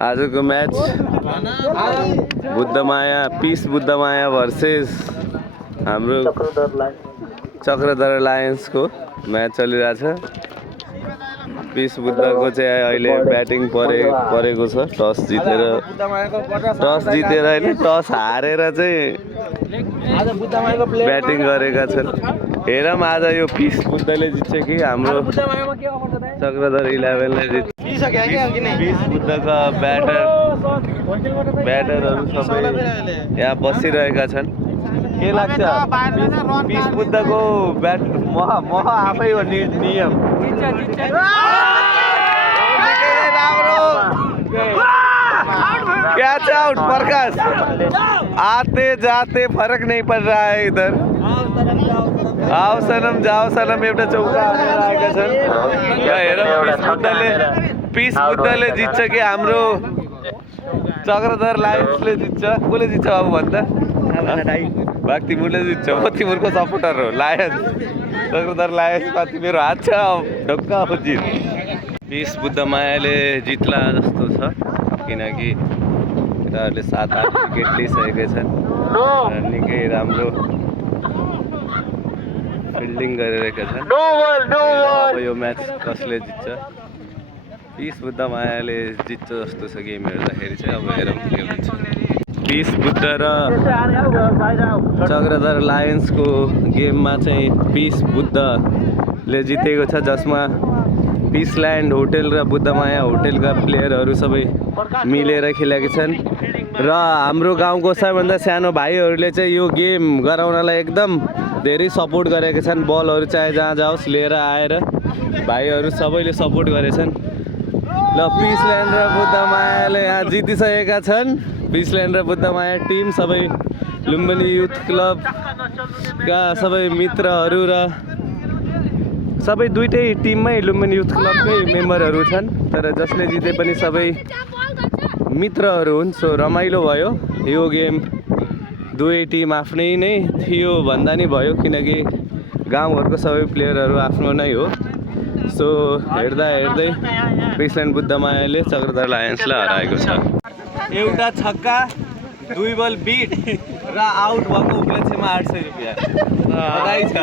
आजको match बुद्धमाया piece बुद्धमाया versus हाम्रो Chakradhar लायन्सको match चलिरहेछ। पिस बुद्धको चाहिँ अहिले ब्याटिङ परेको छ। टस जितेर होइन टस हारेर चाहिँ ब्याटिङ गरेका छन्। हेरौँ आज यो पिस बुद्धले जित्छ कि हाम्रो चक्रधर 11ले जित्छ। पिस बुद्धका ब्याटरहरू सबै यहाँ बसिरहेका छन्। के लाग्छ पिस बुद्धको ब्याट मह आफै हो नियम कैच आउट प्रकाश आते जाते फरक नहीं पड़ रहा है इधर। आओ सनम जाओ सनम एउटा चौका हानेर आएका छन्। हेरौँ पिस बुद्धले जित्छ कि हाम्रो चक्रधर लायन्सले जित्छ। कसले जित्छ बाबु भन्दा भाग तिमीले जित्छ। म तिमीको सपोर्टर हो लायन्स। चक्रधर लायन्समा तिमीहरू हात छ ढोक्का हो जित। पिस बुद्धमायाले जित्ला जस्तो छ किनकि केटाहरूले 7-8 विकेट लिइसकेका छन्। निकै राम्रो फिल्डिङ गरिरहेका छन्। अब यो म्याच कसले जित्छ? पिस बुद्धमायाले जित्छ जस्तो छ गेम हेर्दाखेरि चाहिँ। अब हेरौँ के हुन्छ। पिस बुद्ध र चक्रधर लायन्सको गेममा चाहिँ पिस बुद्धले जितेको छ, जसमा पिसल्यान्ड होटेल र बुद्धमाया होटेलका प्लेयरहरू सबै मिलेर खेलेका छन्। र हाम्रो गाउँको सबैभन्दा सानो भाइहरूले चाहिँ यो गेम गराउनलाई एकदम धेरै सपोर्ट गरेका छन्। बलहरू चाहे जहाँ जाओस् लिएर आएर भाइहरू सबैले सपोर्ट गरेछन्। ल पिसल्यान्ड र बुद्धमायाले यहाँ जितिसकेका छन्। पिसल्यान्ड र बुद्धमाया टिम सबै लुम्बिनी युथ क्लबका सबै मित्रहरू र सबै दुईटै टिममै लुम्बिनी युथ क्लबकै मेम्बरहरू छन्। तर जसले जिते पनि सबै मित्रहरू हुन्। सो रमाइलो भयो यो गेम। दुवै टिम आफ्नै नै थियो भन्दा नि भयो किनकि गाउँघरको सबै प्लेयरहरू आफ्नो नै हो। सो हेर्दै पिसल्यान्ड बुद्धमायाले चक्रधर लायन्सलाई हराएको छ। एउटा छक्का 2 बल बिट र आउट भएको उपलक्ष्यमा 800 रुपियाँ बधाई छ।